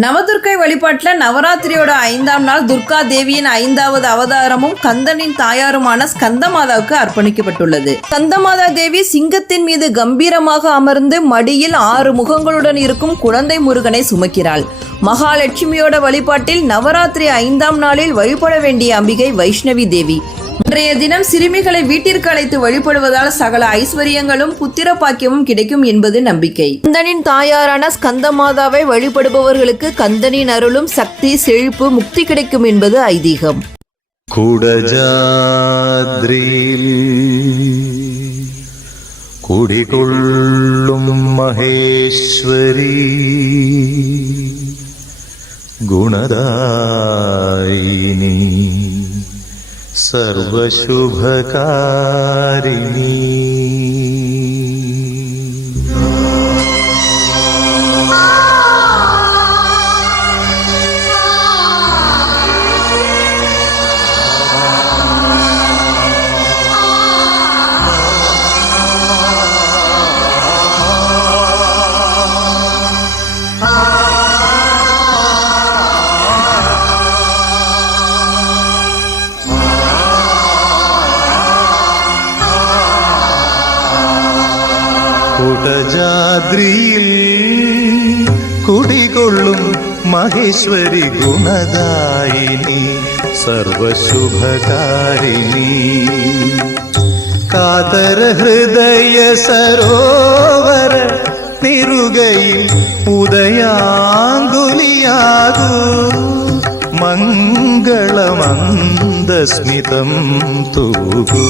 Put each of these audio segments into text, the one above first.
நவதுர்க்கை வழிபாட்டில் நவராத்திரியோட ஐந்தாம் நாள் துர்கா தேவியின் ஐந்தாவது அவதாரமும் கந்தனின் தாயாருமான ஸ்கந்தமாதாவுக்கு அர்ப்பணிக்கப்பட்டுள்ளது. ஸ்கந்தமாதா தேவி சிங்கத்தின் மீது கம்பீரமாக அமர்ந்து மடியில் ஆறு முகங்களுடன் இருக்கும் குழந்தை முருகனை சுமக்கிறாள். மகாலட்சுமியோட வழிபாட்டில் நவராத்திரி ஐந்தாம் நாளில் வழிபட வேண்டிய அம்பிகை வைஷ்ணவி தேவி. இன்றைய தினம் சிறுமிகளை வீட்டிற்கு அழைத்து வழிபடுவதால் சகல ஐஸ்வர்யங்களும் புத்திர பாக்கியமும் கிடைக்கும் என்பது நம்பிக்கை கந்தனின் தாயாரான ஸ்கந்தமாதாவை வழிபடுபவர்களுக்கு கந்தனின் அருளும் சக்தி செழிப்பு முக்தி கிடைக்கும் என்பது ஐதீகம் കുടജാദ്രിയിൽ കുടികൊള്ളും മഹേശ്വരി ഗുണദായിനി सर्वशुभकारिणी। കുടജാദ്രിയിൽ കുടികൊള്ളും മഹേശ്വരി ഗുണദായിനി സർവശുഭകാരിണി. കാതര ഹൃദയ സരോവര തിരുകയിൽ ഉദയാങ്കുലിയാകൂ. മംഗളമന്ദസ്മിതം തൂകൂ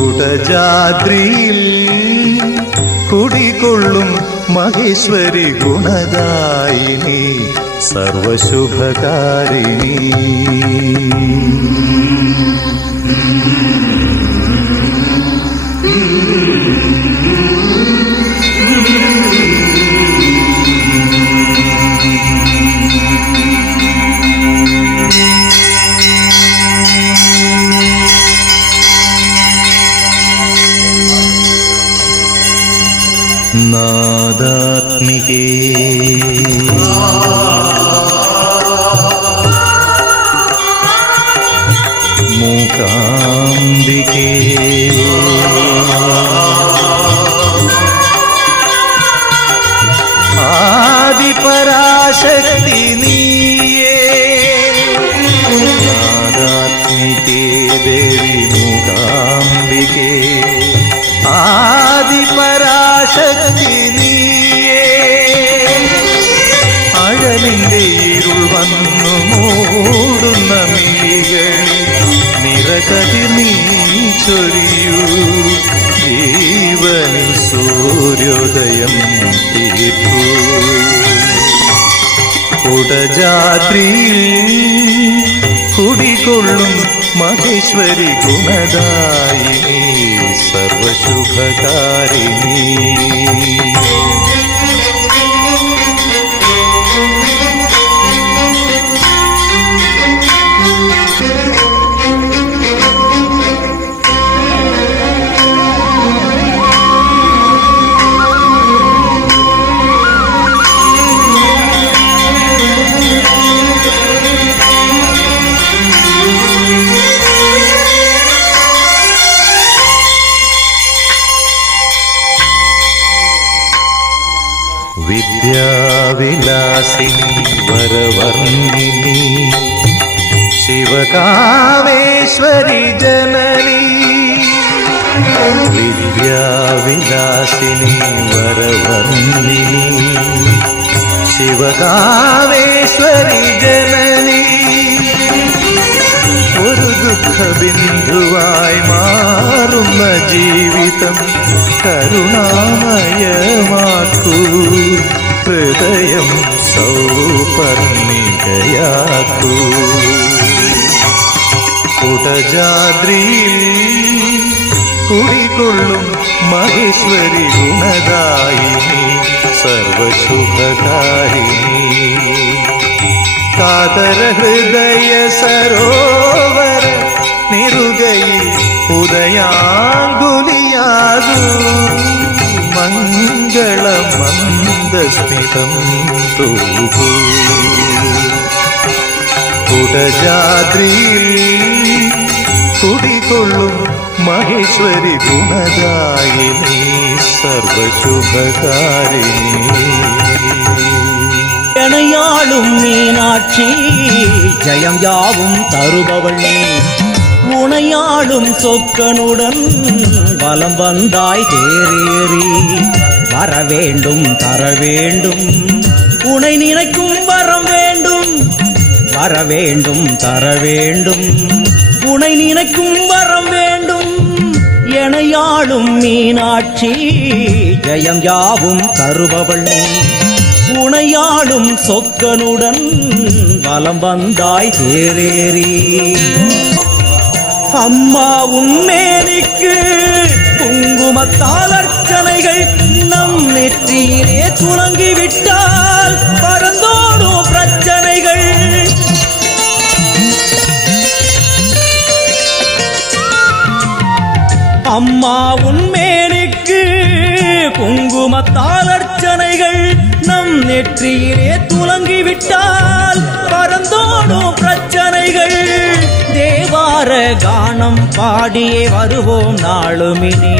കുടജാദ്രിയിൽ കുടികൊള്ളും മഹേശ്വരി ഗുണദായിനി സർവശുഭകാരിണി. काम्बिके आदिपराशक्ति നിറകതി നീ ചൊരിയൂ. ജീവനിൽ സൂര്യോദയം തീർക്കൂ കുടജാദ്രിയിൽ കുടികൊള്ളും മഹേശ്വരി ഗുണദായിനി സർവശുഭകാരിണി. വിദ്യാവിലാസിനി വരവർണിനി. ശിവകാമേശ്വരി ജനനി. വിദ്യാവിലാസിനി വരവർണിനി. ശിവകാമേശ്വരി ജനനി. ഒരു ദുഃഖബിന്ദുവായി മാറുന്ന ജീവിതം കരുണാമയമാക്കൂ. ഹൃദയം സൗപർണികയാക്കൂ. കുടജാദ്രിയിൽ കുടികൊള്ളും മഹേശ്വരി ഗുണദായിനി സർവശുഭകാരിണി. കാതര ഹൃദയ സരോവര നിറുകയിൽ ഉദയാങ്കുലിയാകൂ. न्दस्थितं तोः കുടജാദ്രിയിൽ തുടികൊള്ളും മഹേശ്വരി ഗുണദായിനി സർവശുഭകാരിണി ണയാളും മീനാക്ഷി ജയം യാവും തരുപവൾ നീ ഉണയാളും സ്വക്കനുടൻ വലം വന്നായി തേറേറി வர வேண்டும் தர வேண்டும் உனை நினைக்கும் வரம் வேண்டும் வர வேண்டும் தர வேண்டும் உனை நினைக்கும் வரம் வேண்டும் எனையாளும் மீனாட்சி. ஜெயம் யாவும் தருபவள் நீ. உனையாளும் சொக்கனுடன் வலம் வந்தாய் தேரேறி. அம்மா உன்மேனிக்கு குங்குமத்தால் அர்ச்சனைகள் நெற்றியிலே துணங்கிவிட்டால் பறந்தோடும் பிரச்சனைகள். அம்மா உண்மேனுக்கு குங்குமத்தால் அர்ச்சனைகள். நம் நெற்றியிலே துலங்கிவிட்டால் பறந்தோடும் பிரச்சனைகள். தேவார கானம் பாடியே வருவோம் நாளுமினி.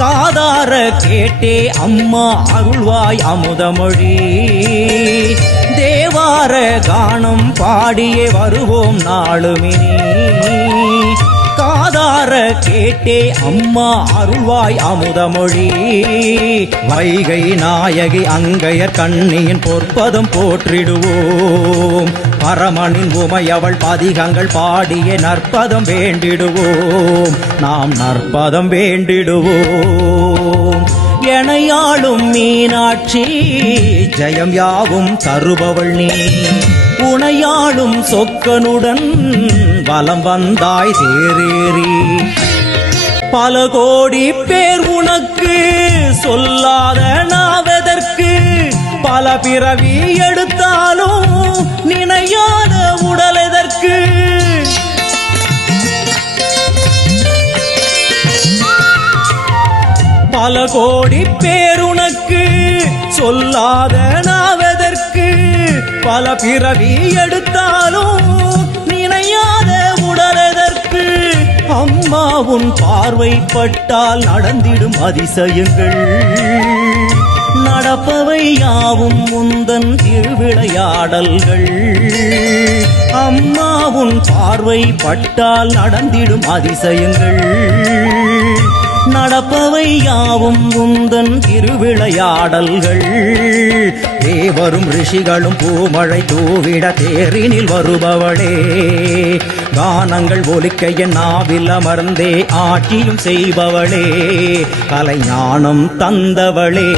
காதார கேட்டே அம்மா அருள்வாய் அமுதமொழி. தேவார கானம் பாடியே வருவோம் நாளுமினி. காதார கேட்டே அம்மா அருள்வாய் அமுதமொழி. வைகை நாயகி அங்கையர் கண்ணியின் பொற்பதம் போற்றிடுவோம். பரமனின் உமையவள் பதிகங்கள் பாடிய நற்பதம் வேண்டிடுவோம். நாம் நற்பதம் வேண்டிடுவோம். எனையாளும் மீனாட்சி. ஜெயம் யாவும் தருபவள் நீ. உனையாளும் சொக்கனுடன் வலம் வந்தாய் தேரேறி. பல கோடி பேர் உனக்கு சொல்லாத நாவதற்கு. பல பிறவி எடுத்தாலும் நினையாத உடல் எதற்கு? பல கோடி பேருனக்கு சொல்லாத நாவதற்கு. பல பிறவி எடுத்தாலும் நினையாத உடலதற்கு. அம்மா உன் பார்வைப்பட்டால் நடந்திடும் அதிசயங்கள். நடப்பவை யாவும் முந்தன் திருவிளையாடல்கள். அம்மா உன் பார்வை பட்டால் நடந்திடும் அதிசயங்கள். நடப்பவை யாவும் உந்தன் திருவிளையாடல்கள். தேவரும் ரிஷிகளும் பூமழை தூவிட தேரினில் வருபவளே. கானங்கள் ஒலிக்க என் நாவில் அமர்ந்தே ஆட்சியும் செய்பவளே. கலைஞானம் தந்தவளே.